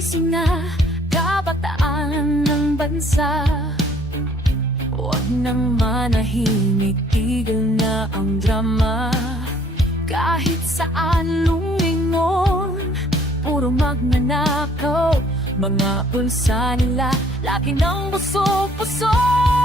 Gising na kabataan ng bansa. Huwag nang manahimik, tigil na ang drama. Kahit saan lumingon, puro magnanakaw. Mga bulsa nila, lagi ng busog-busog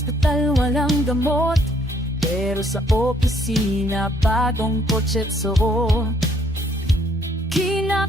Ospital walang gamot. Pero sa opisina bagong nila Buwis na